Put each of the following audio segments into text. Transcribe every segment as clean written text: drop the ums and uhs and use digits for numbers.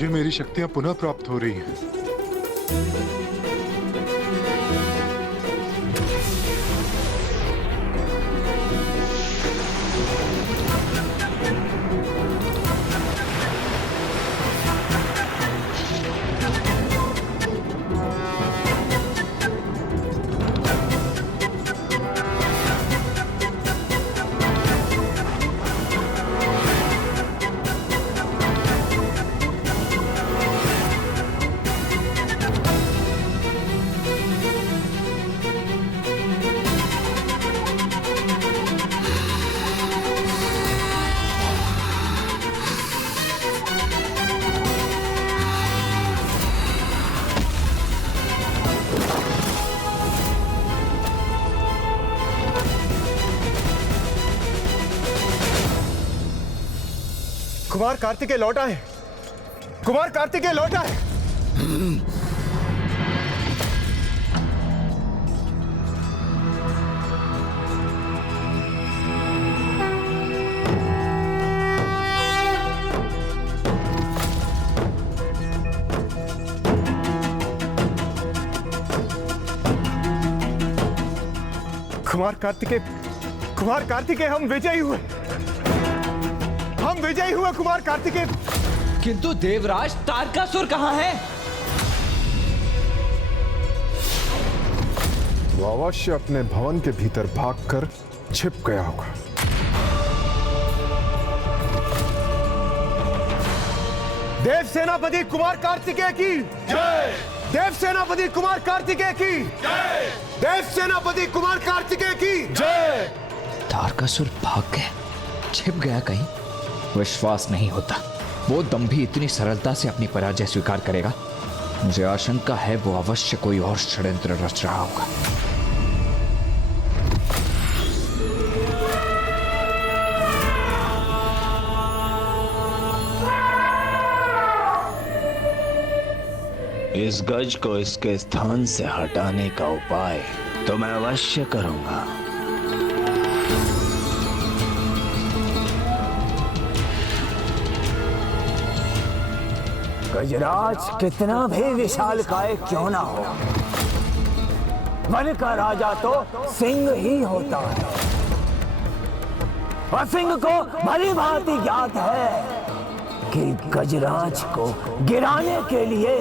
मुझे मेरी शक्तियां पुनः प्राप्त हो रही हैं। कुमार कार्तिकेय लौट आए। कुमार कार्तिकेय लौट आए। कुमार कार्तिकेय हम विजयी हुए। हम विजयी हुए कुमार कार्तिकेय। किंतु देवराज तारकासुर कहाँ है? वो अवश्य अपने भवन के भीतर भागकर छिप गया होगा। देव सेनापति कुमार कार्तिकेय की जय। देव सेनापति कुमार कार्तिकेय की जय। देव सेनापति कुमार कार्तिकेय की जय। तारकासुर भाग गया, छिप गया कहीं? विश्वास नहीं होता वो दंभी इतनी सरलता से अपनी पराजय स्वीकार करेगा। मुझे आशंका है वो अवश्य कोई और षड्यंत्र रच रहा होगा। इस गज को इसके स्थान से हटाने का उपाय तो मैं अवश्य करूंगा। गजराज कितना भी विशालकाय क्यों ना हो, वन का राजा तो सिंह ही होता है। और सिंह को भली भांति ज्ञात है कि गजराज को गिराने के लिए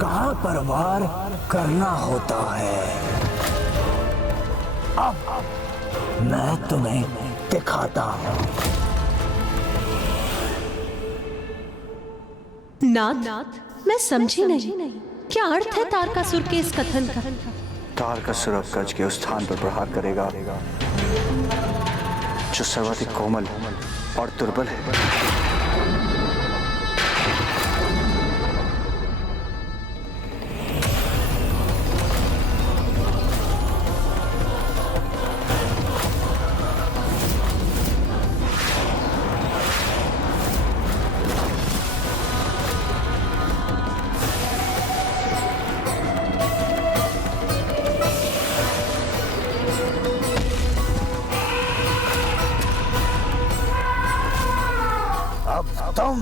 कहां पर वार करना होता है। अब मैं तुम्हें दिखाता हूं। नाथ, मैं समझी नहीं, क्या अर्थ है तारकासुर के इस कथन का? तारकासुर अब गज के उस स्थान पर प्रहार करेगा जो सर्वाधिक कोमल और दुर्बल है। तुम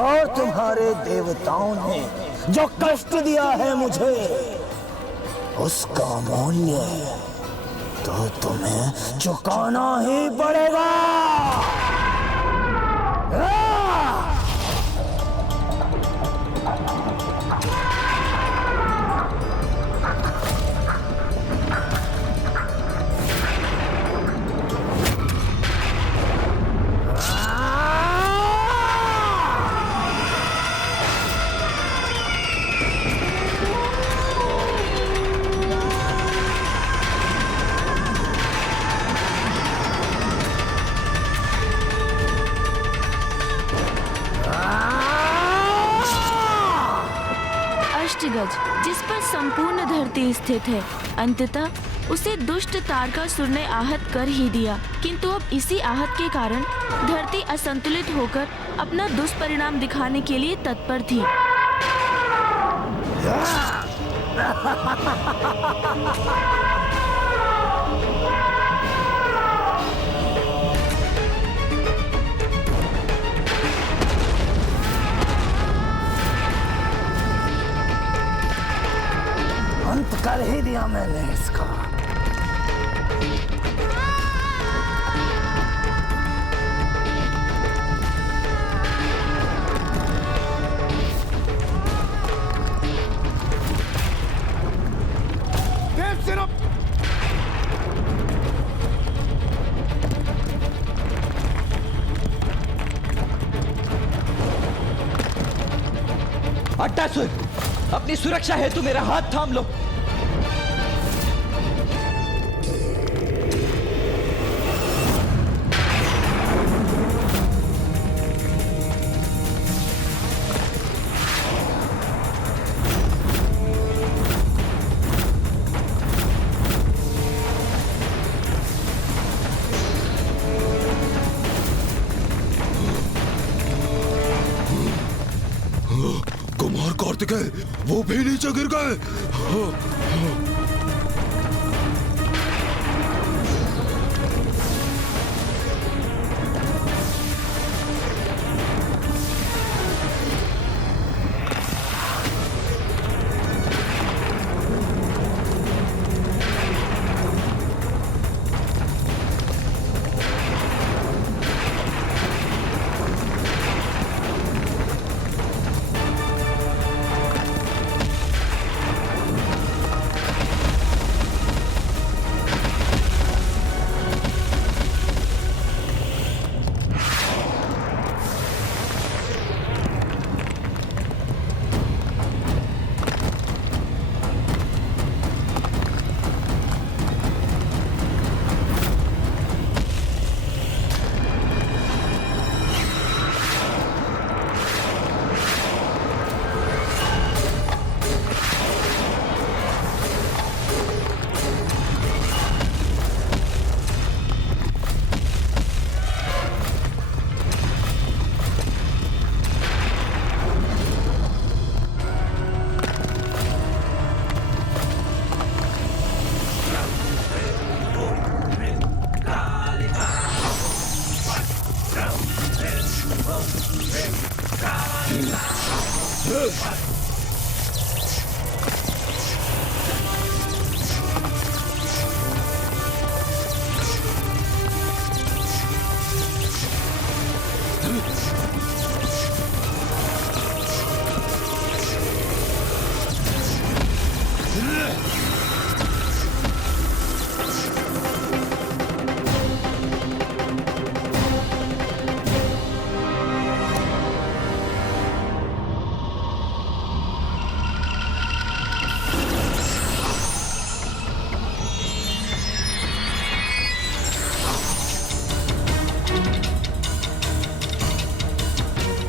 और तुम्हारे देवताओं ने जो कष्ट दिया है मुझे, उसका मूल्य तो तुम्हें चुकाना ही पड़ेगा। अष्टगज जिस पर संपूर्ण धरती स्थित है, अंततः उसे दुष्ट तारकासुर ने आहत कर ही दिया। किंतु अब इसी आहत के कारण धरती असंतुलित होकर अपना दुष्परिणाम दिखाने के लिए तत्पर थी। कर ही दिया मैंने इसका। देवसेना अट्टासुर, अपनी सुरक्षा हेतु मेरा हाथ थाम लो। कुमार कार्तिकेय वो भी नीचे गिर गए।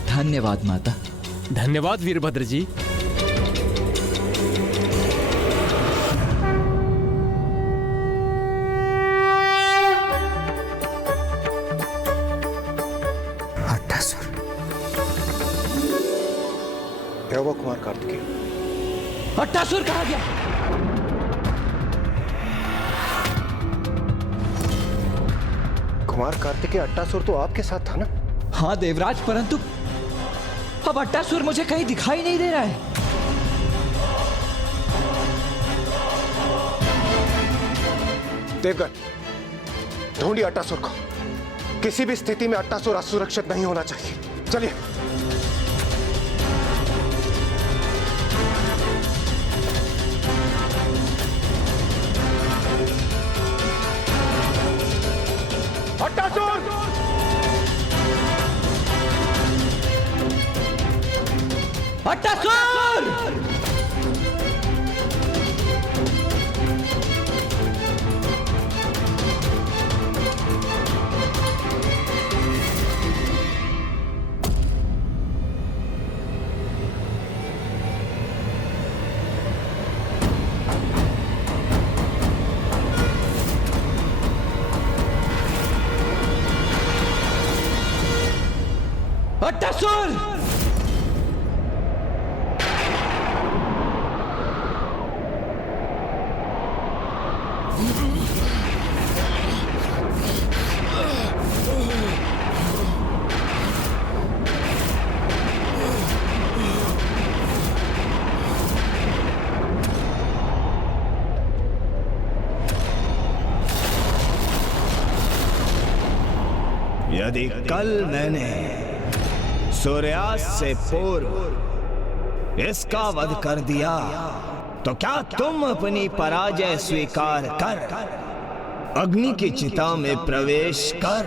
धन्यवाद माता। धन्यवाद वीरभद्र जी। अट्टासुर क्या हुआ कुमार कार्तिकेय? अट्टासुर कहाँ गया? कुमार कार्तिकेय अट्टासुर तो आपके साथ था ना? हाँ देवराज, परंतु अब अट्टासुर मुझे कहीं दिखाई नहीं दे रहा है। देवगन, ढूंढिए अट्टासुर को। किसी भी स्थिति में अट्टासुर असुरक्षित नहीं होना चाहिए। चलिए। अट्टासुर! अट्टासुर! अट्टासुर! यदि कल मैंने सूर्यास्त से पूर्व इसका वध कर दिया तो क्या तुम अपनी पराजय स्वीकार कर अग्नि की चिता में प्रवेश कर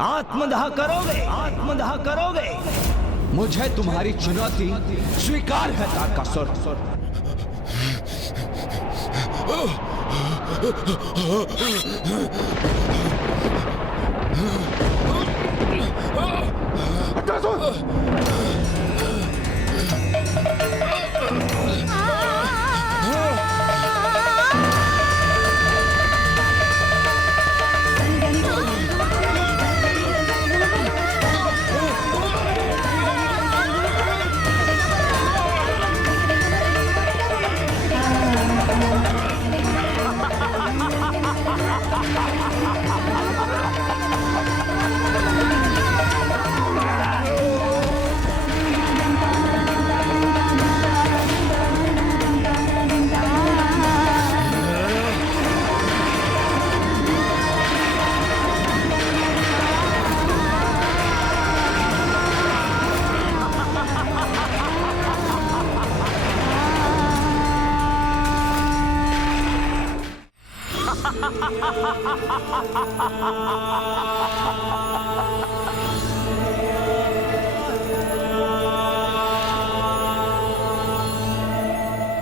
आत्मदाह करोगे? आत्मदाह करोगे? मुझे तुम्हारी चुनौती स्वीकार है तारकासुर।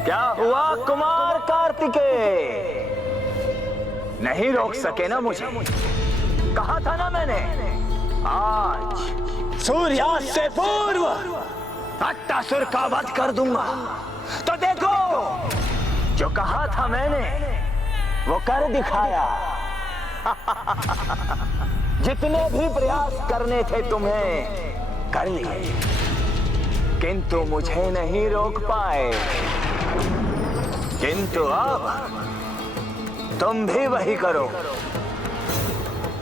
क्या हुआ कुमार कार्तिकेय? नहीं रोक सके ना मुझे? कहा था ना मैंने, आज सूर्यास्त से पूर्व अट्टासुर का वध कर दूंगा। तो देखो, जो कहा था मैंने वो कर दिखाया। जितने भी प्रयास करने थे तुम्हें कर लिए, किंतु मुझे नहीं रोक पाए। किंतु अब तुम भी वही करो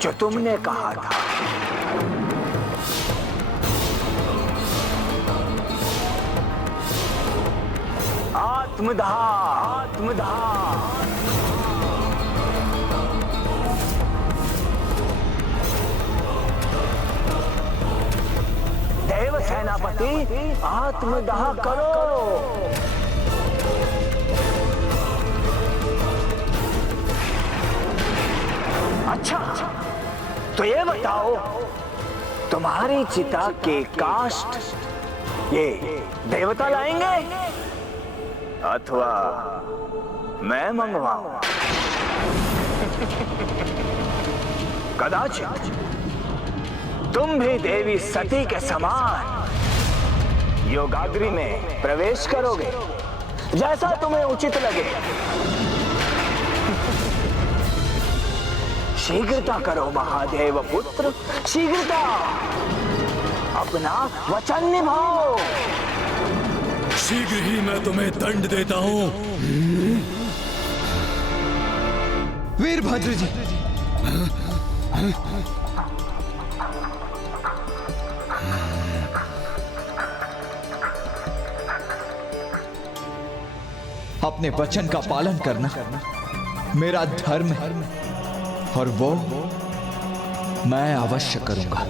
जो तुमने कहा था। आत्मदाह, आत्मदाह। देव सेनापति, आत्मदाह करो। अच्छा, तो ये बताओ, तुम्हारी चिता के काष्ठ ये देवता लाएंगे अथवा मैं मंगवाऊं? कदाचित तुम भी देवी सती के समान योगाग्नि में प्रवेश करोगे, जैसा तुम्हें उचित लगे। शीघ्रता करो महादेव पुत्र, शीघ्रता। अपना वचन निभाओ। शीघ्र ही मैं तुम्हें दंड देता हूँ। वीरभद्र जी, अपने वचन का पालन करना मेरा धर्म है और वो मैं अवश्य करूंगा।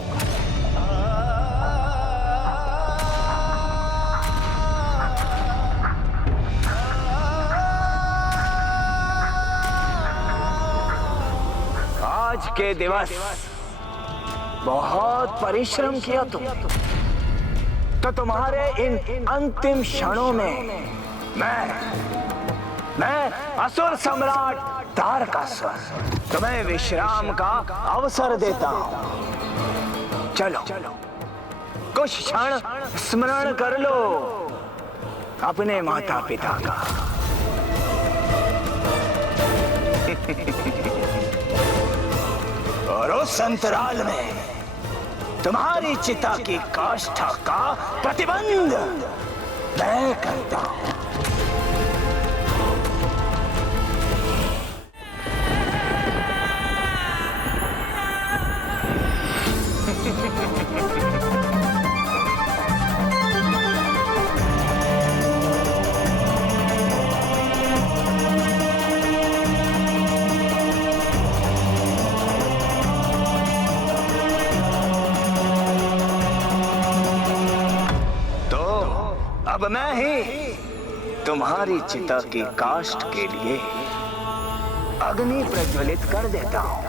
आज के दिवस बहुत परिश्रम किया तुम, तो तुम्हारे इन अंतिम क्षणों में मैं असुर सम्राट तारकासुर तुम्हें विश्राम का अवसर देता हूं। चलो कुछ क्षण स्मरण कर लो अपने माता पिता का। और उस अंतराल में तुम्हारी चिता की काष्ठा का प्रतिबंध मैं करता हूं। अब मैं ही तुम्हारी चिता की काष्ठ के लिए अग्नि प्रज्वलित कर देता हूं।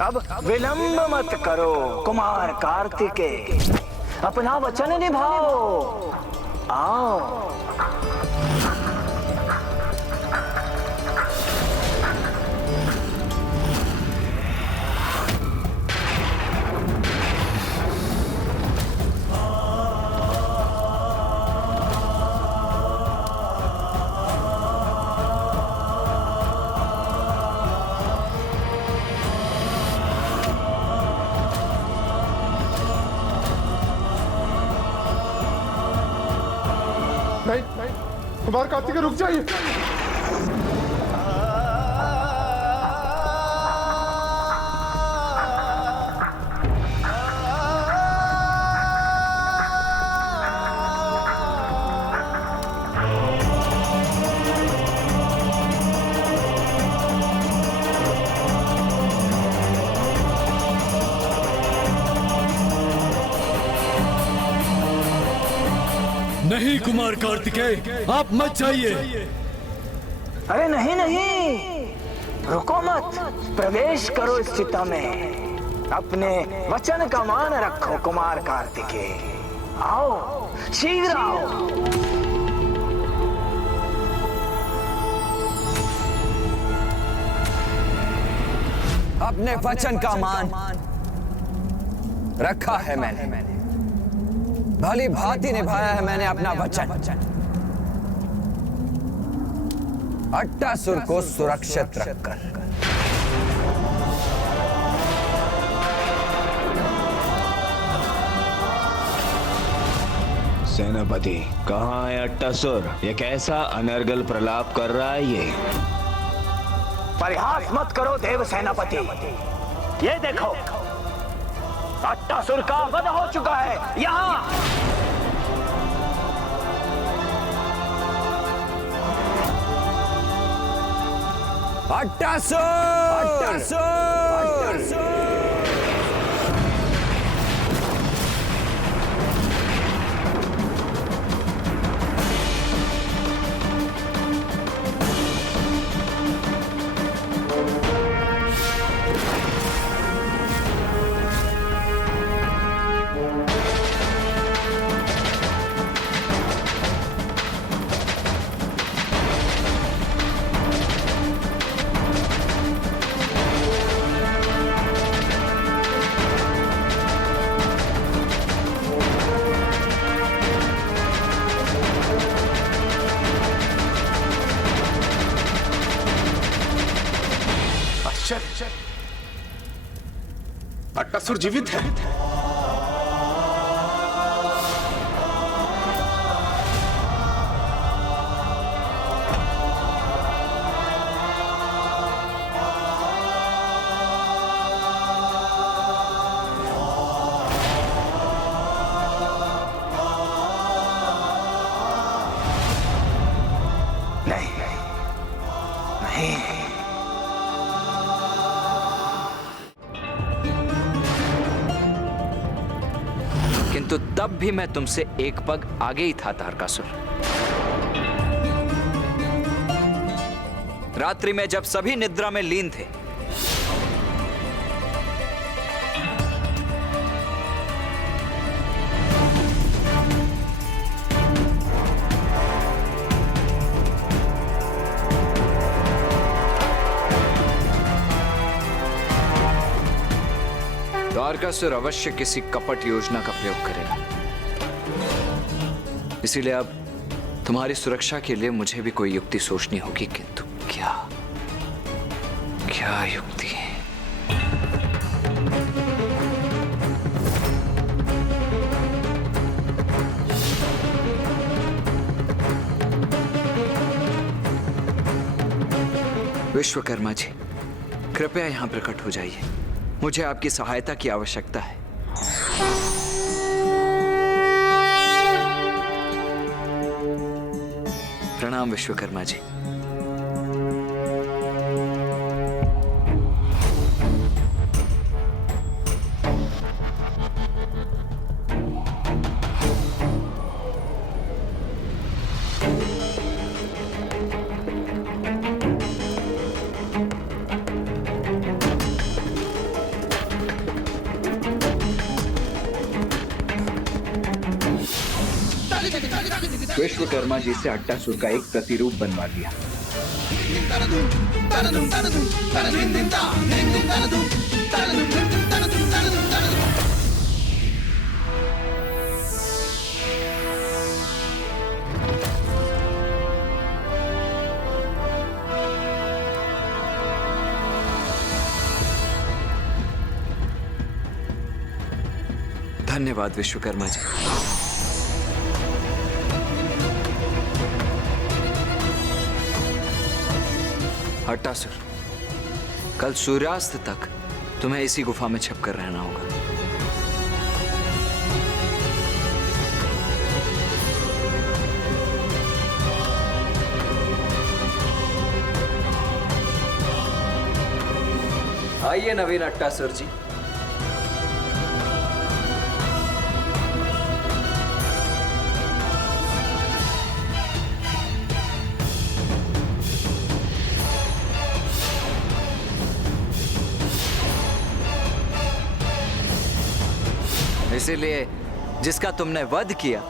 अब विलंब मत करो कुमार कार्तिकेय, अपना वचन निभाओ। आओ। नहीं, कुमार कार्तिकेय रुक जाइए। नहीं कुमार कार्तिकेय, आप मत जाइए। अरे नहीं नहीं, रुको मत, प्रवेश करो इस चिता में। अपने वचन का मान रखो कुमार कार्तिकेय। आओ, शीघ्र आओ। अपने वचन का मान रखा है मैंने, भली भांति निभाया है मैंने अपना वचन। अट्टासुर को सुरक्षित रखकर। सेनापति, कहाँ है अट्टासुर? ये कैसा अनर्गल प्रलाप कर रहा है ये? परिहास मत करो देव सेनापति। ये देखो, अट्टासुर का वध हो चुका है। यहाँ अट्टासुर! अट्टासुर! अट्टासुर जीवित है। नहीं नहीं, किंतु तब भी मैं तुमसे एक पग आगे ही था तारकासुर। रात्रि में जब सभी निद्रा में लीन थे, तारकासुर अवश्य किसी कपट योजना का प्रयोग करेगा। इसीलिए अब तुम्हारी सुरक्षा के लिए मुझे भी कोई युक्ति सोचनी होगी, किंतु क्या युक्ति है? विश्वकर्मा जी, कृपया यहाँ प्रकट हो जाइए। मुझे आपकी सहायता की आवश्यकता है। प्रणाम विश्वकर्मा जी। विश्वकर्मा जी से अट्टासुर का एक प्रतिरूप बनवा लिया। धन्यवाद विश्वकर्मा जी। अट्टासुर, कल सूर्यास्त तक तुम्हें इसी गुफा में छिपकर रहना होगा। आइए नवीन अट्टासुर जी। इसीलिए जिसका तुमने वध किया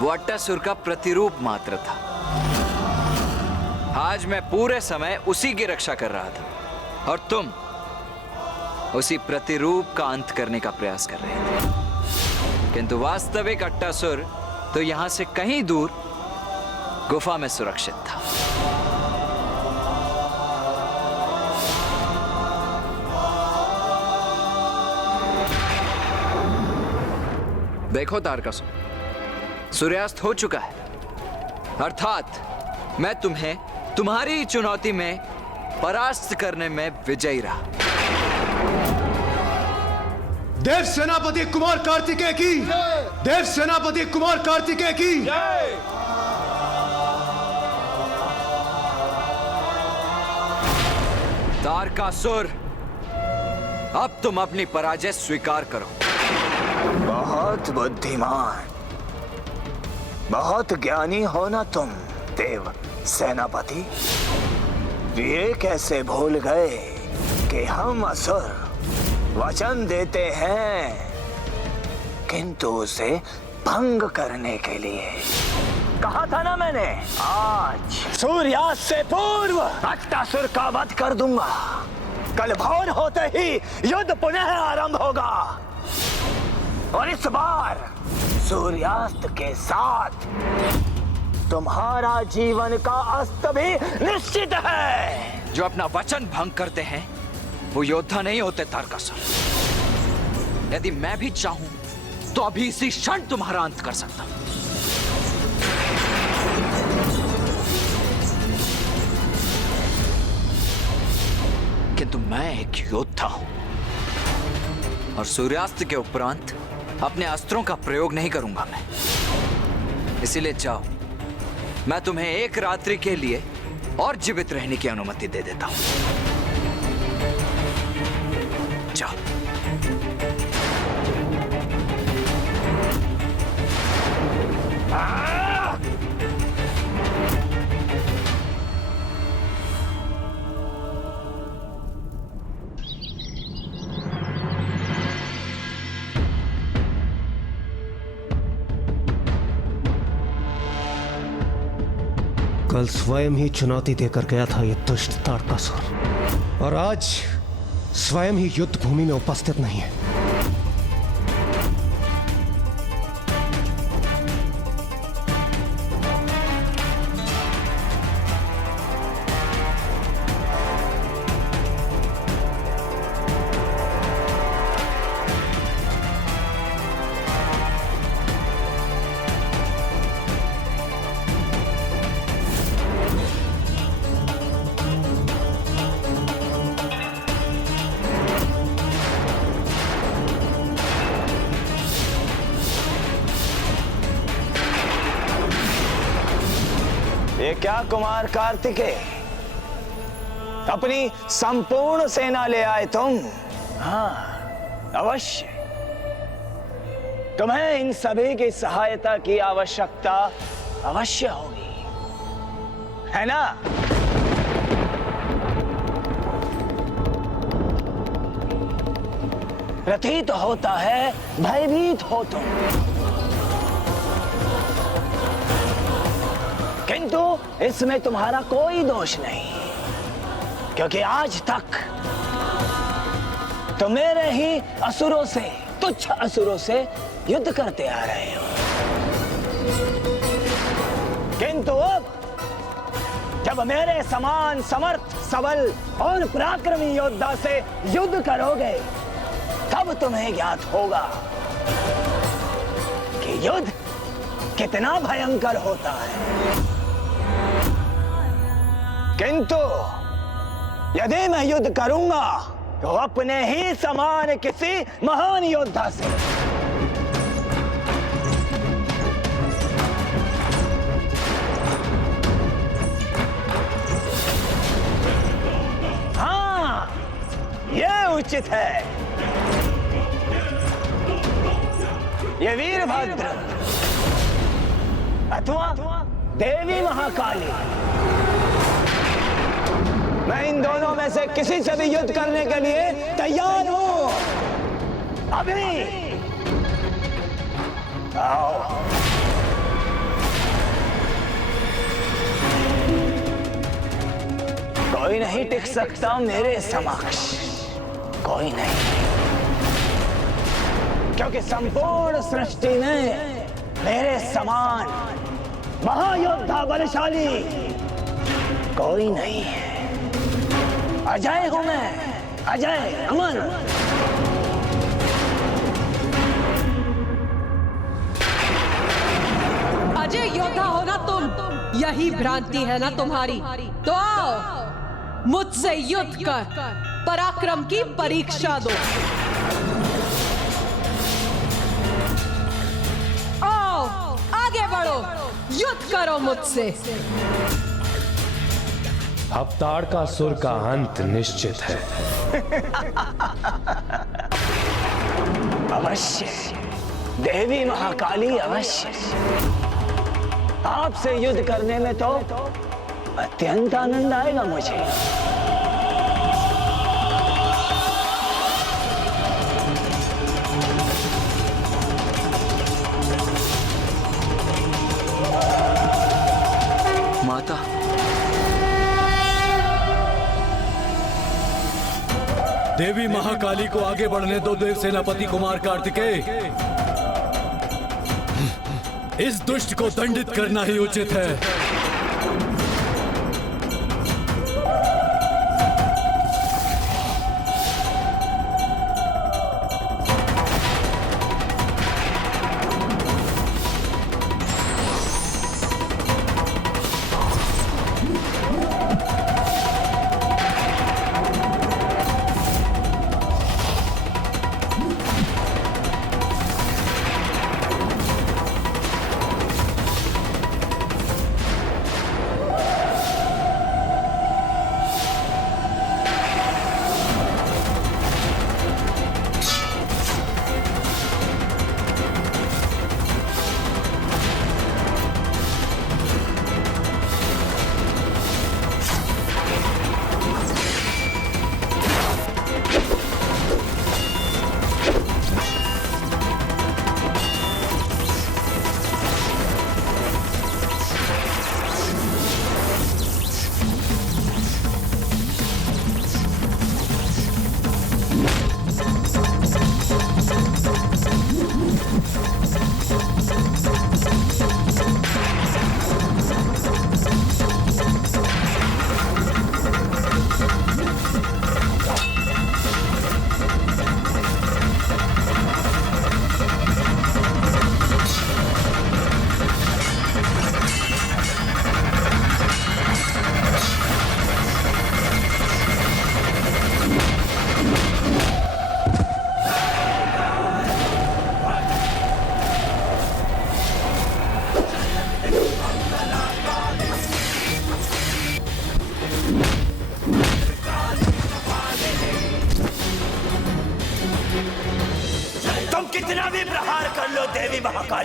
वो अट्टासुर का प्रतिरूप मात्र था। आज मैं पूरे समय उसी की रक्षा कर रहा था और तुम उसी प्रतिरूप का अंत करने का प्रयास कर रहे थे। किंतु वास्तविक अट्टासुर तो यहां से कहीं दूर गुफा में सुरक्षित था। देखो तारकासुर, सूर्यास्त हो चुका है, अर्थात मैं तुम्हें तुम्हारी चुनौती में परास्त करने में विजयी रहा। देव सेनापति कुमार कार्तिकेय की, देव सेनापति कुमार कार्तिकेय की। तारकासुर, अब तुम अपनी पराजय स्वीकार करो। बहुत बुद्धिमान, बहुत ज्ञानी हो ना तुम देव सेनापति। ये कैसे भूल गए कि हम असुर वचन देते हैं किंतु उसे भंग करने के लिए। कहा था ना मैंने, आज सूर्यास्त से पूर्व अट्टासुर का वध कर दूंगा। कल भोर होते ही युद्ध पुनः आरंभ होगा और इस बार सूर्यास्त के साथ तुम्हारा जीवन का अस्त भी निश्चित है। जो अपना वचन भंग करते हैं वो योद्धा नहीं होते तारकासुर। यदि मैं भी चाहूं तो अभी इसी क्षण तुम्हारा अंत कर सकता हूं। किंतु मैं एक योद्धा हूं और सूर्यास्त के उपरांत अपने अस्त्रों का प्रयोग नहीं करूंगा मैं। इसीलिए जाओ, मैं तुम्हें एक रात्रि के लिए और जीवित रहने की अनुमति दे देता हूं। जाओ। कल स्वयं ही चुनौती देकर गया था ये दुष्ट तारकासुर, और आज स्वयं ही युद्ध भूमि में उपस्थित नहीं है। ये क्या कुमार कार्तिकेय, अपनी संपूर्ण सेना ले आए तुम? हाँ अवश्य, तुम्हें इन सभी की सहायता की आवश्यकता अवश्य होगी, है ना? प्रतीत होता है भयभीत हो तुम, किंतु इसमें तुम्हारा कोई दोष नहीं, क्योंकि आज तक तुम मेरे ही असुरों से, तुच्छ असुरों से युद्ध करते आ रहे हो। किंतु अब जब मेरे समान समर्थ, सबल और पराक्रमी योद्धा से युद्ध करोगे, तब तुम्हें ज्ञात होगा कि युद्ध कितना भयंकर होता है। किंतु यदि मैं युद्ध करूंगा तो अपने ही समान किसी महान योद्धा से। हाँ, यह उचित है। ये वीरभद्र अथवा देवी महाकाली, मैं इन दोनों में से किसी से भी युद्ध करने के लिए तैयार हूं। अभी आओ। कोई नहीं टिक सकता मेरे समक्ष, कोई नहीं, क्योंकि संपूर्ण सृष्टि में मेरे समान महायोद्धा बलशाली कोई नहीं है। अजय हूं मैं, अजय, अमर। अजय योद्धा हो ना तुम, यही भ्रांति है ना तुम्हारी। तो आओ, मुझसे युद्ध कर पराक्रम की परीक्षा दो। आओ, आगे बढ़ो, युद्ध करो मुझसे। अब ताड़कासुर का अंत निश्चित है। अवश्य देवी महाकाली, अवश्य। आपसे युद्ध करने में तो अत्यंत आनंद आएगा मुझे। माता, देवी महाकाली को आगे बढ़ने दो देव सेनापति कुमार कार्तिकेय। इस दुष्ट को दंडित करना ही उचित है।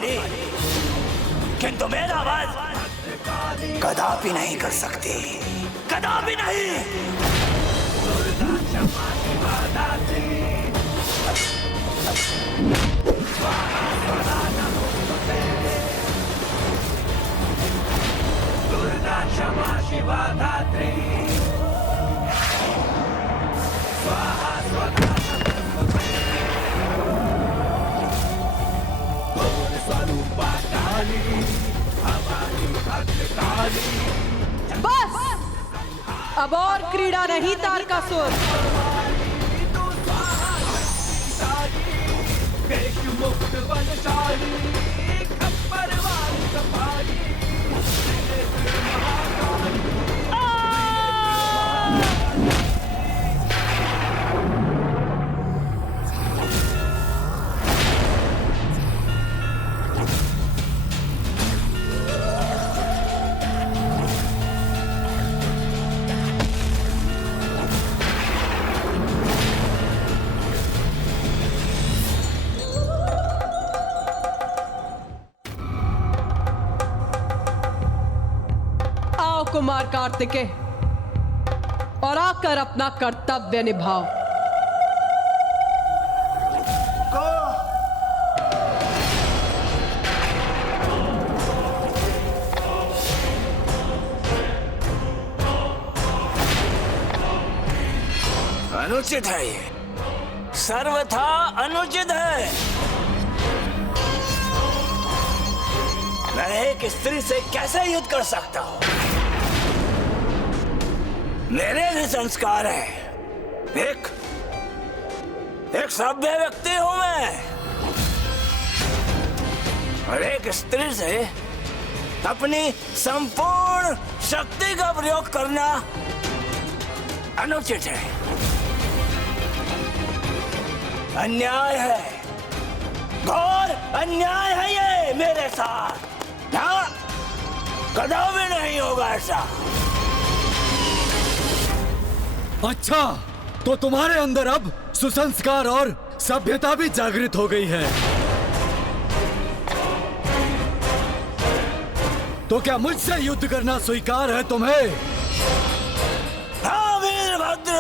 महाकाली, किंतु मेरा वध कदापि नहीं कर सकती, कदापि नहीं। दुर्गा क्षमा शिवा धात्री, स्वाहा स्वधा स्वरूपा काली, हमारी भद्रकाली। बस अब और क्रीड़ा नहीं तारकासुर। मुक्त बलशाली, खप्पर वाली सफारी, कुमार कार्तिकेय, और आकर अपना कर्तव्य निभाओ। अनुचित है ये, सर्वथा अनुचित है। मैं एक स्त्री से कैसे युद्ध कर सकता हूं? मेरे भी संस्कार है। एक सभ्य व्यक्ति हूं मैं, और एक स्त्री से अपनी संपूर्ण शक्ति का प्रयोग करना अनुचित है, अन्याय है, घोर अन्याय है ये मेरे साथ। हाँ, कदापि नहीं होगा ऐसा। अच्छा, तो तुम्हारे अंदर अब सुसंस्कार और सभ्यता भी जागृत हो गई है। तो क्या मुझसे युद्ध करना स्वीकार है तुम्हें? हाँ वीरभद्र,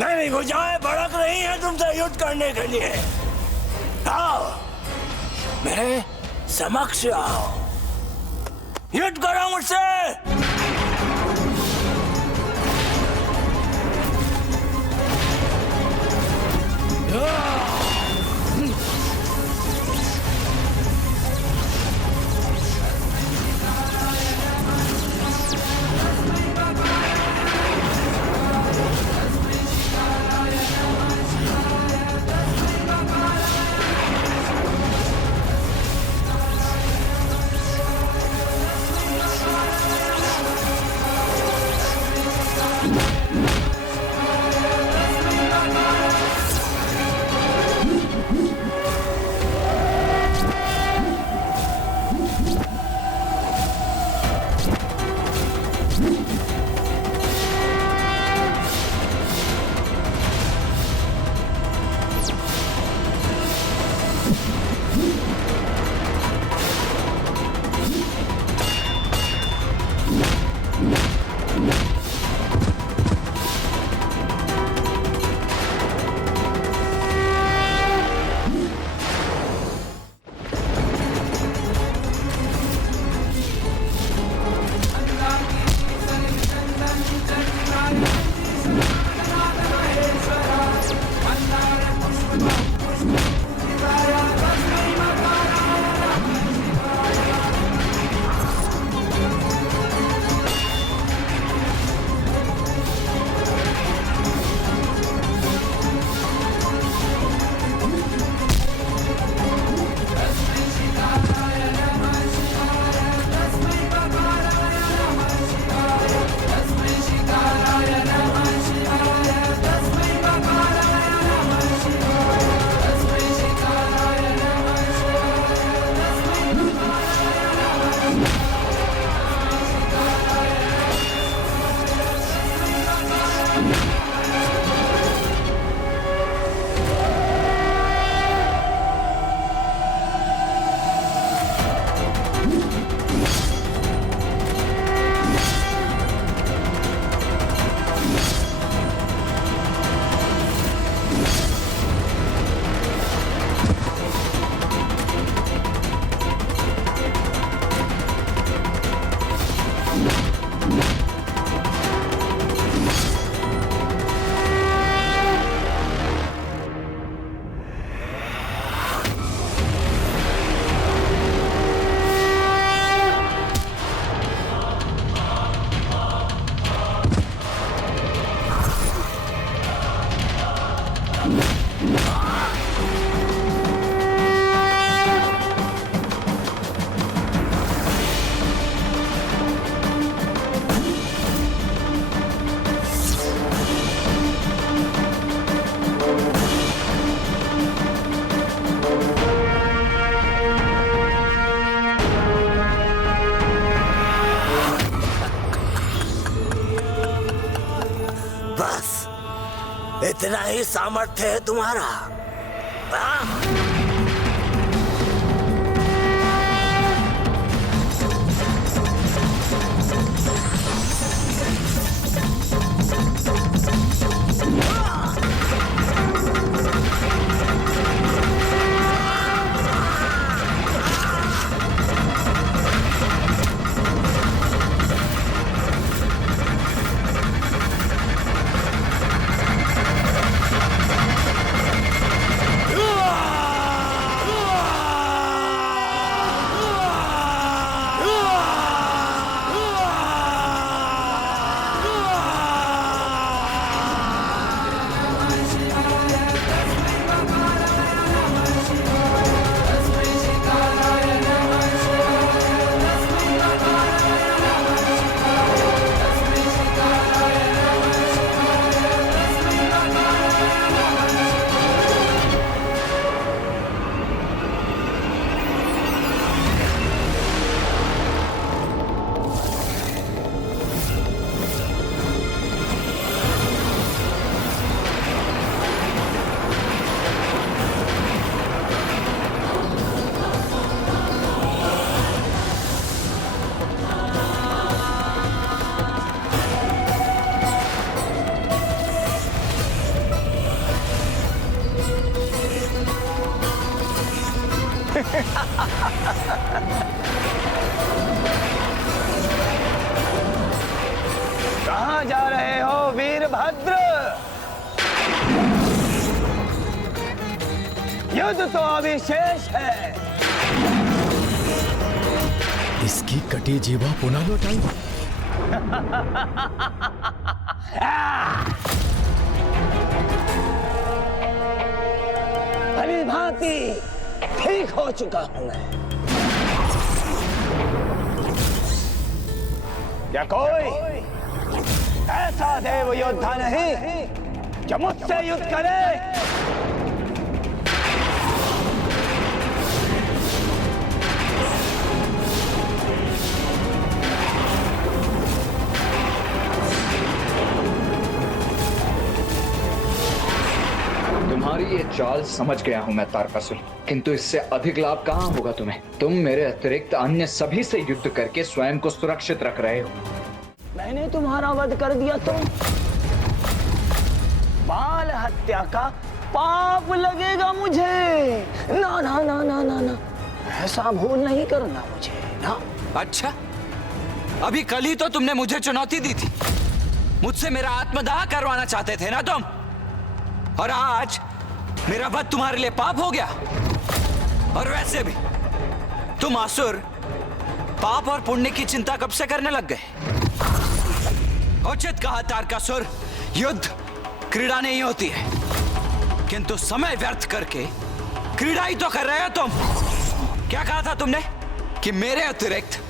मेरी भुजाएं भड़क रही हैं तुमसे युद्ध करने के लिए। आओ, मेरे समक्ष आओ, युद्ध करो मुझसे। इतना ही सामर्थ्य है तुम्हारा? कहाँ जा रहे हो वीरभद्र? युद्ध तो अभी शेष है। इसकी कटी जीवा पुनः लौटाई। भली भांति ठीक हो चुका हूं मैं। क्या कोई ऐसा देव योद्धा नहीं जो मुझसे युद्ध करे? तुम्हारी ये चाल समझ गया हूं मैं तारकासुर, किंतु इससे अधिक लाभ कहां होगा तुम्हें? तुम मेरे अतिरिक्त अन्य सभी से युद्ध करके स्वयं को सुरक्षित रख रहे हो। मैंने तुम्हारा वध कर दिया तो बाल हत्या का पाप लगेगा मुझे। ना ना ना ना ना ना, ऐसा भूल नहीं करना मुझे ना। अच्छा, अभी कल ही तो तुमने मुझे चुनौती दी थी, मुझसे मेरा आत्मदाह करवाना चाहते थे ना तुम, और आज मेरा वध तुम्हारे लिए पाप हो गया। और वैसे भी तुम असुर पाप और पुण्य की चिंता कब से करने लग गए? उचित कहा तारकासुर, युद्ध क्रीड़ा नहीं होती है, किंतु समय व्यर्थ करके क्रीड़ा ही तो कर रहे हो तुम। क्या कहा था तुमने कि मेरे अतिरिक्त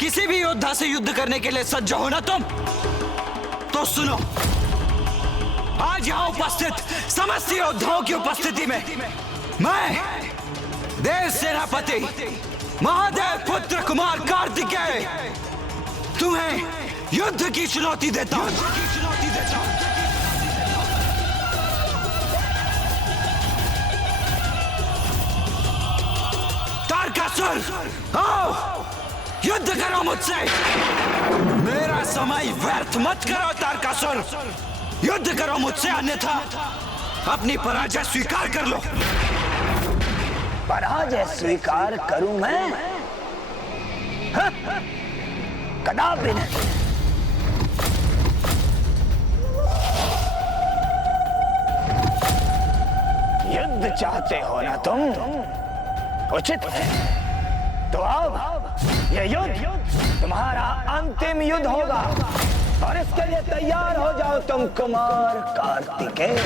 किसी भी योद्धा से युद्ध करने के लिए सज्ज हो ना तुम? तो सुनो, आज यहां उपस्थित समस्त योद्धाओं की उपस्थिति में मैं देव सेनापति महादेव पुत्र कुमार कार्तिकेय तुम्हें युद्ध की चुनौती देता हूं। तारकासुर, आओ युद्ध करो मुझसे। मेरा समय व्यर्थ मत करो तारकासुर, युद्ध करो मुझसे, अन्यथा अपनी पराजय स्वीकार कर लो। पराजय स्वीकार करूं मैं? कदापि नहीं। युद्ध चाहते हो ना तुम? उचित है, तो अब यह युद्ध तुम्हारा अंतिम युद्ध होगा और इसके लिए तैयार हो जाओ तुम कुमार कार्तिकेय।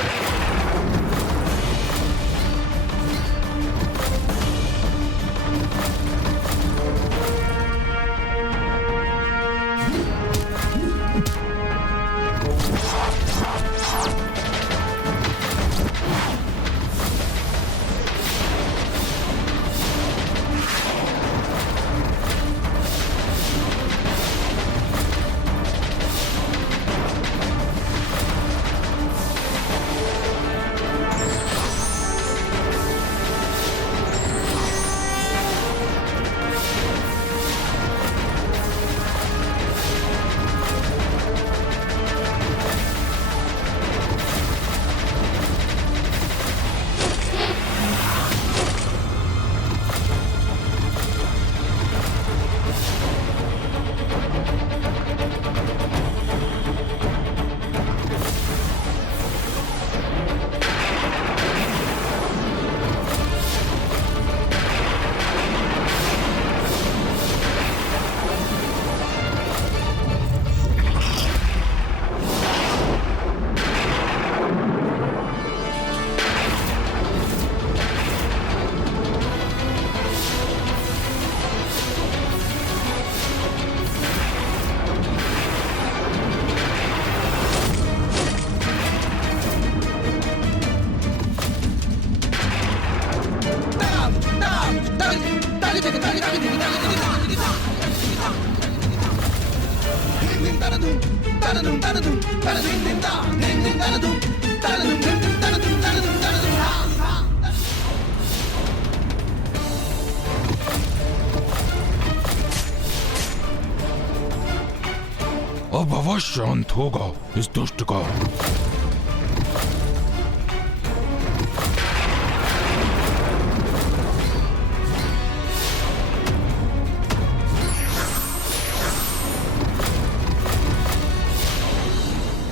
अब अवश्य अंत होगा इस दुष्ट का।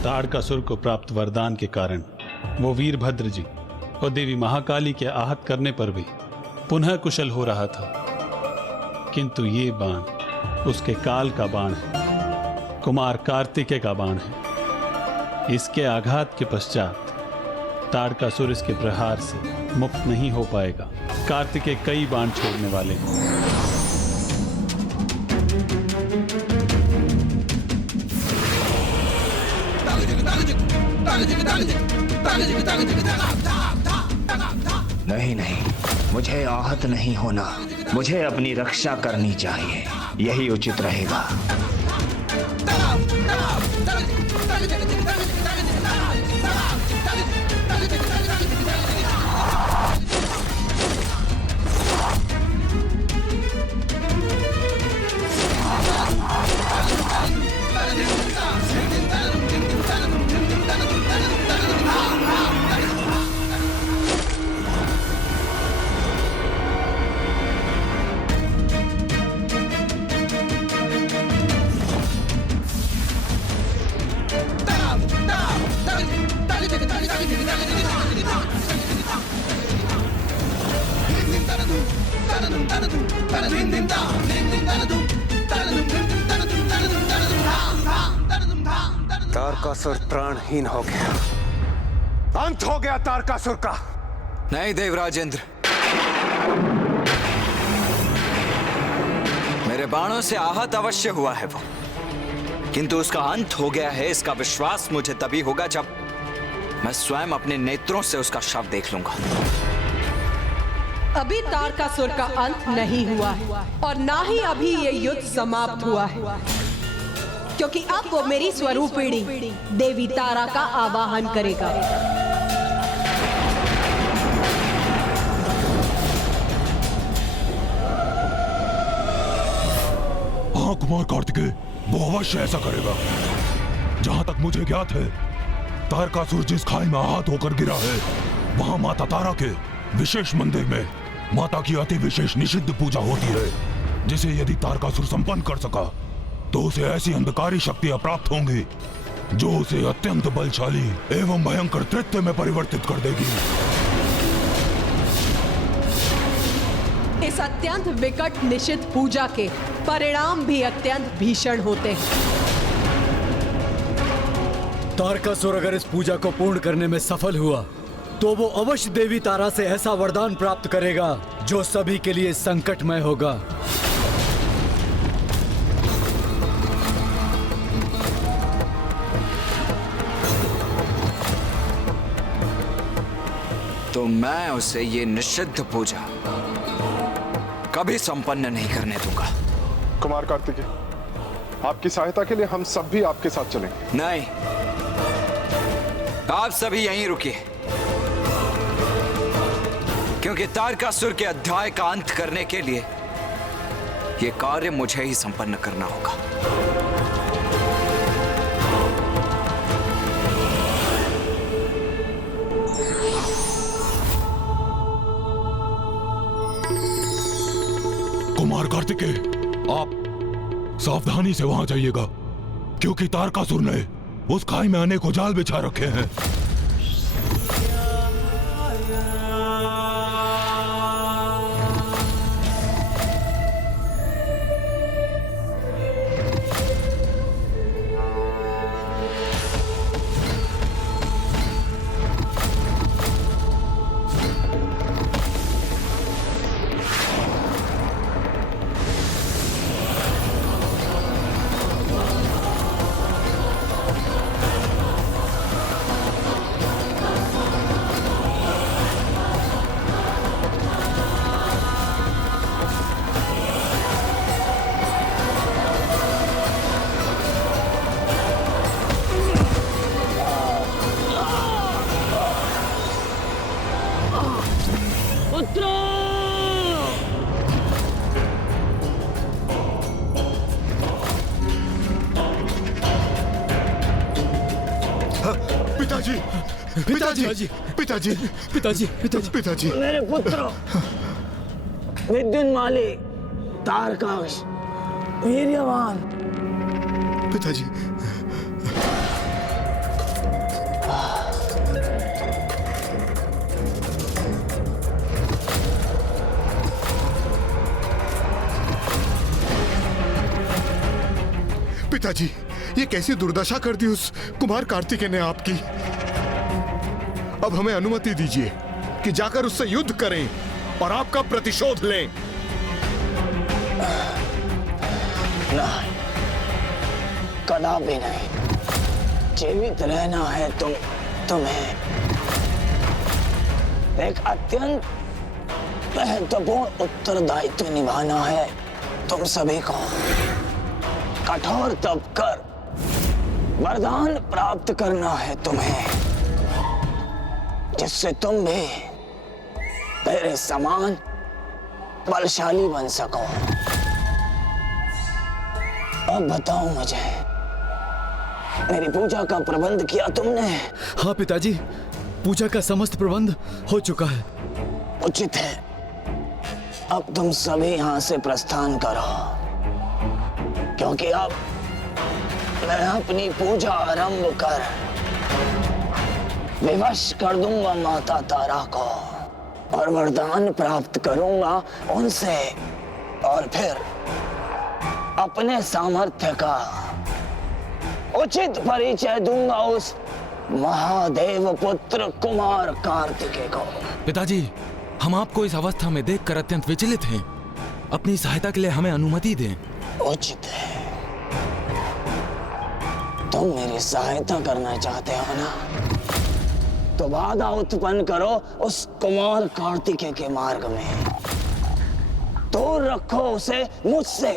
ताड़कासुर को प्राप्त वरदान के कारण वो वीरभद्र जी और देवी महाकाली के आहत करने पर भी पुनः कुशल हो रहा था, किंतु ये बाण उसके काल का बाण है, कुमार कार्तिकेय का बाण है। इसके आघात के पश्चात ताड़कासुर इसके प्रहार से मुक्त नहीं हो पाएगा। कार्तिकेय कई बाण छोड़ने वाले हैं। नहीं नहीं, मुझे आहत नहीं होना, मुझे अपनी रक्षा करनी चाहिए, यही उचित रहेगा। तारकासुर प्राणहीन हो गया, अंत हो गया तारकासुर का। नहीं देवराजेंद्र, मेरे बाणों से आहत अवश्य हुआ है वो, किंतु उसका अंत हो गया है, इसका विश्वास मुझे तभी होगा जब मैं स्वयं अपने नेत्रों से उसका शव देख लूंगा। अभी तारकासुर का अंत नहीं हुआ है और ना ही अभी ये युद्ध समाप्त हुआ है, क्योंकि अब वो मेरी स्वरूपिणी देवी तारा का आवाहन करेगा। हाँ कुमार कार्तिकेय, वो अवश्य ऐसा करेगा। जहां तक मुझे ज्ञात है, तारकासुर जिस खाई में आहत होकर गिरा है, वहां माता तारा के विशेष मंदिर में माता की अति विशेष निषिद्ध पूजा होती है, जिसे यदि तारकासुर संपन्न कर सका तो उसे ऐसी अंधकारी शक्तियां प्राप्त होंगी जो उसे अत्यंत बलशाली एवं भयंकर तृत्य में परिवर्तित कर देगी। इस अत्यंत विकट निषिद्ध पूजा के परिणाम भी अत्यंत भीषण होते हैं। तारकासुर अगर इस पूजा को पूर्ण करने में सफल हुआ तो वो अवश्य देवी तारा से ऐसा वरदान प्राप्त करेगा जो सभी के लिए संकटमय होगा। तो मैं उसे ये निषिद्ध पूजा कभी संपन्न नहीं करने दूंगा। कुमार कार्तिकेय, आपकी सहायता के लिए हम सब भी आपके साथ चलेंगे। नहीं, आप सभी यहीं रुकिए, क्योंकि तारकासुर के अध्याय का अंत करने के लिए यह कार्य मुझे ही संपन्न करना होगा। कुमार कार्तिकेय, आप सावधानी से वहां जाइएगा, क्योंकि तारकासुर ने उस खाई में अनेकों जाल बिछा रखे हैं। पिताजी, पिताजी, पिताजी, पिताजी, पिताजी, मेरे पुत्र विद्युन्माली, तारकाश, वीर्यवान। पिताजी, पिताजी, ये कैसी दुर्दशा कर दी उस कुमार कार्तिकेय ने आपकी। अब हमें अनुमति दीजिए कि जाकर उससे युद्ध करें और आपका प्रतिशोध लें। नहीं, कदापि नहीं। जीवित रहना है तुम्हें एक अत्यंत महत्वपूर्ण उत्तरदायित्व निभाना है। तुम सभी को कठोर तप कर वरदान प्राप्त करना है तुम्हें, जिससे तुम भी मेरे समान बलशाली बन सको। अब बताओ मुझे, मेरी पूजा का प्रबंध किया तुमने? हाँ पिताजी, पूजा का समस्त प्रबंध हो चुका है। उचित है, अब तुम सभी यहाँ से प्रस्थान करो, क्योंकि अब मैं अपनी पूजा आरंभ कर विवश कर दूंगा माता तारा को और वरदान प्राप्त करूंगा उनसे, और फिर अपने सामर्थ्य का उचित परिचय दूंगा उस महादेव पुत्र कुमार कार्तिकेय को। पिताजी, हम आपको इस अवस्था में देखकर अत्यंत विचलित हैं। अपनी सहायता के लिए हमें अनुमति दें। उचित है, तुम मेरी सहायता करना चाहते हो ना, तो बाधा उत्पन्न करो उस कुमार कार्तिकेय के मार्ग में। दूर रखो उसे मुझसे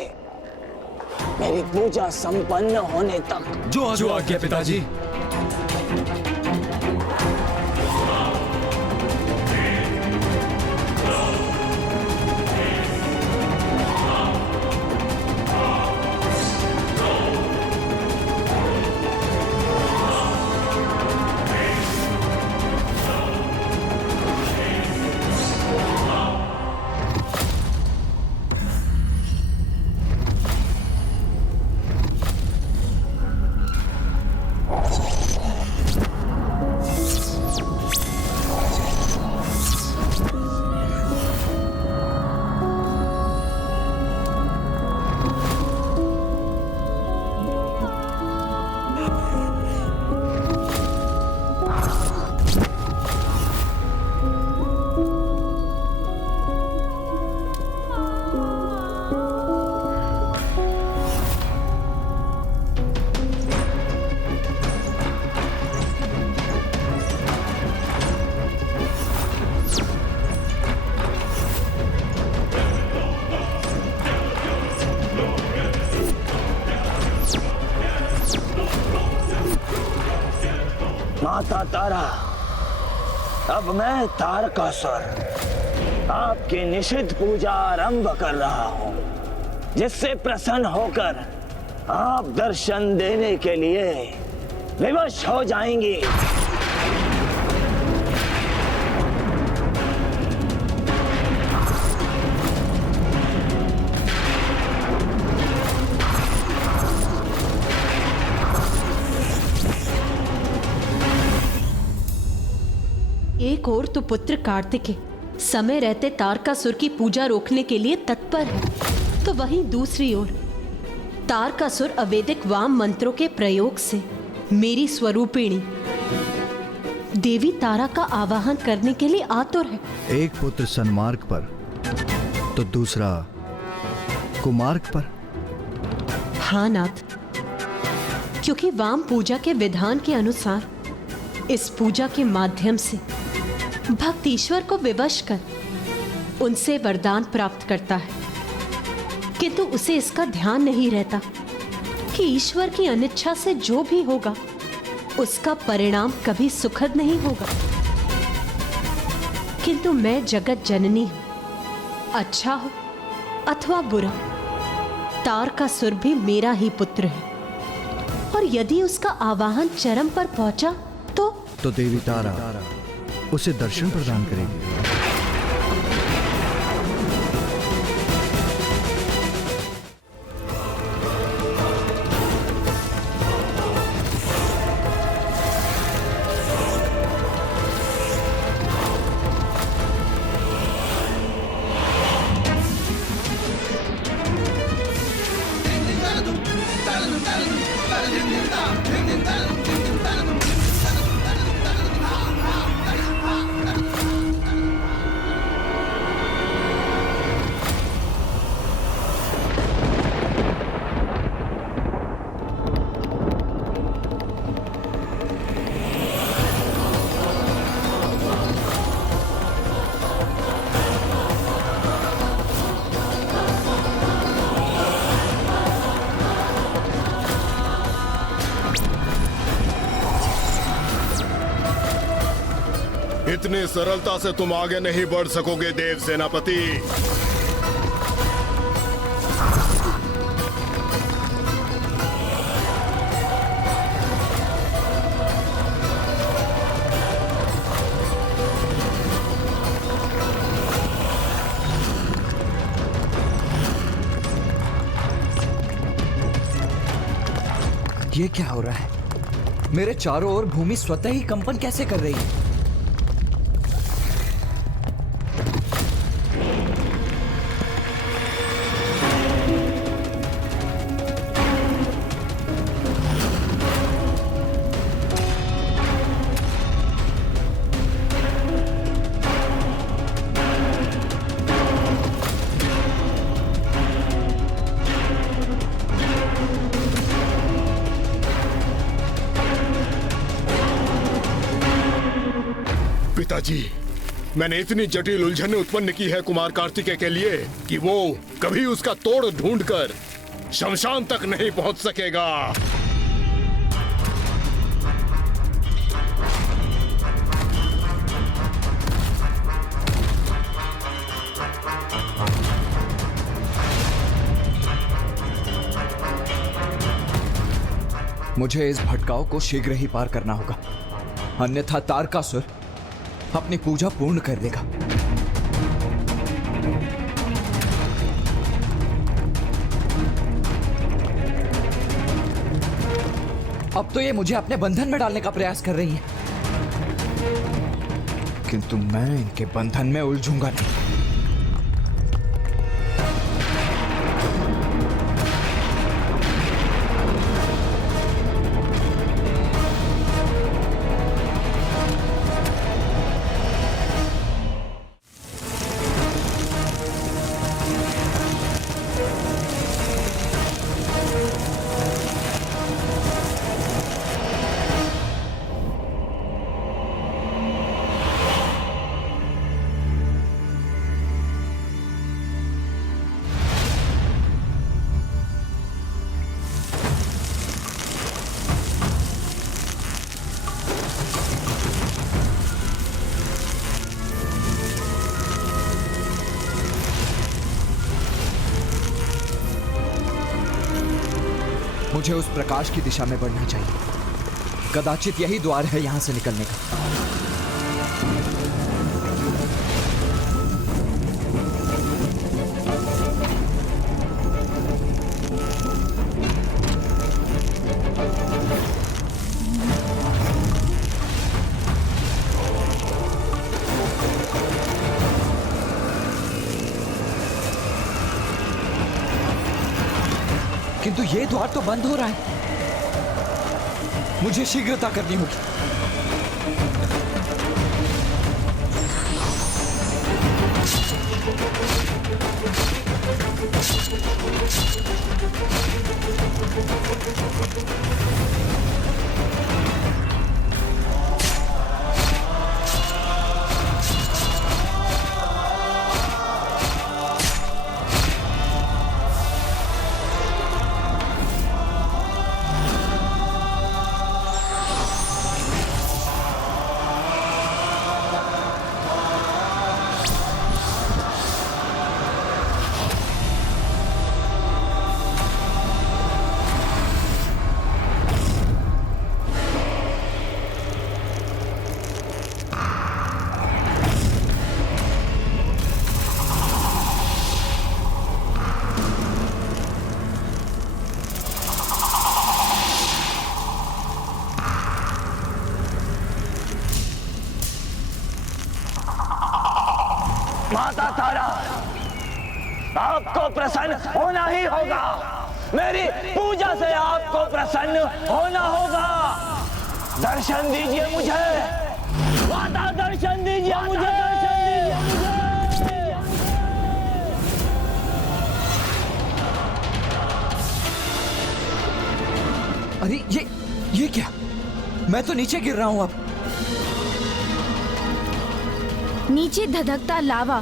मेरी पूजा संपन्न होने तक। जो आज्ञा पिताजी। माता तारा, अब मैं तारकासुर आपकी निषिद्ध पूजा आरंभ कर रहा हूं, जिससे प्रसन्न होकर आप दर्शन देने के लिए विवश हो जाएंगी। एक और तो पुत्र कार्तिकेय समय रहते तारकासुर की पूजा रोकने के लिए तत्पर है, तो वहीं दूसरी ओर तारकासुर अवैदिक वाम मंत्रों के प्रयोग से मेरी स्वरूपिणी देवी तारा का आवाहन करने के लिए आतुर है। एक पुत्र सन्मार्ग पर तो दूसरा कुमार्ग पर। हाँ नाथ, क्योंकि वाम पूजा के विधान के अनुसार इस पूजा के माध्यम से भक्त ईश्वर को विवश कर उनसे वरदान प्राप्त करता है, किंतु उसे इसका ध्यान नहीं रहता कि ईश्वर की अनिच्छा से जो भी होगा उसका परिणाम कभी सुखद नहीं होगा। किंतु मैं जगत जननी हूं, अच्छा हो अथवा बुरा, तारकासुर भी मेरा ही पुत्र है, और यदि उसका आवाहन चरम पर पहुंचा तो देवी तारा उसे दर्शन प्रदान करेगी। इतनी सरलता से तुम आगे नहीं बढ़ सकोगे देव सेनापति। ये क्या हो रहा है? मेरे चारों ओर भूमि स्वतः ही कंपन कैसे कर रही है? पिताजी, मैंने इतनी जटिल उलझनें उत्पन्न की है कुमार कार्तिकेय के लिए कि वो कभी उसका तोड़ ढूंढकर शमशान तक नहीं पहुंच सकेगा। मुझे इस भटकाव को शीघ्र ही पार करना होगा, अन्यथा तारकासुर अपनी पूजा पूर्ण कर देगा। अब तो ये मुझे अपने बंधन में डालने का प्रयास कर रही है, किंतु मैं इनके बंधन में उलझूंगा नहीं। मुझे उस प्रकाश की दिशा में बढ़ना चाहिए। कदाचित यही द्वार है यहां से निकलने का। किंतु ये द्वार तो बंद हो रहा है। मुझे शीघ्रता करनी होगी। माता तारा, आपको प्रसन्न होना ही होगा। मेरी पूजा से आपको प्रसन्न होना होगा। दर्शन दीजिए मुझे माता, दर्शन दीजिए मुझे, दर्शन दीजिए मुझे। अरे ये क्या? मैं तो नीचे गिर रहा हूं अब। नीचे धधकता लावा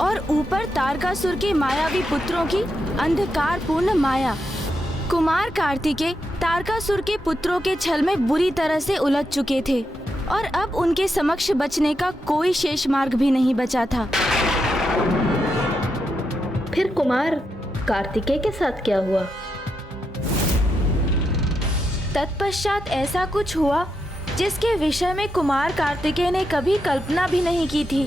और ऊपर तारकासुर के मायावी पुत्रों की अंधकारपूर्ण माया। कुमार कार्तिकेय तारकासुर के पुत्रों के छल में बुरी तरह से उलझ चुके थे और अब उनके समक्ष बचने का कोई शेष मार्ग भी नहीं बचा था। फिर कुमार कार्तिकेय के साथ क्या हुआ? तत्पश्चात ऐसा कुछ हुआ जिसके विषय में कुमार कार्तिकेय ने कभी कल्पना भी नहीं की थी।